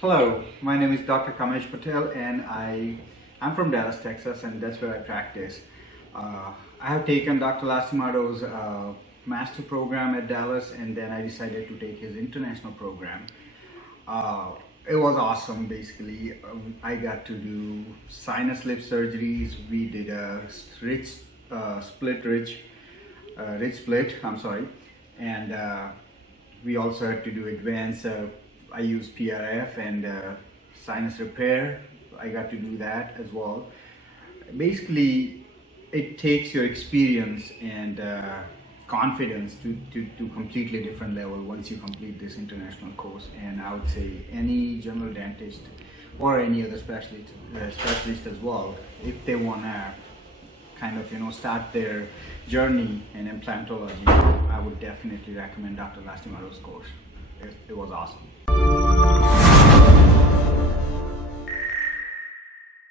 Hello, my name is Dr. Kamesh Patel and I'm from Dallas, Texas, and that's where I practice. I have taken Dr. Lastimado's master program at Dallas, and then I decided to take his international program. It was awesome. Basically, I got to do sinus lip surgeries. We did a ridge split. I'm sorry, and we also had to do advanced. I use PRF and sinus repair. I got to do that as well. Basically, it takes your experience and confidence to completely different level once you complete this international course. And I would say any general dentist or any other specialist as well, if they want to kind of start their journey in implantology, I would definitely recommend Dr. Lastimado's course. It was awesome.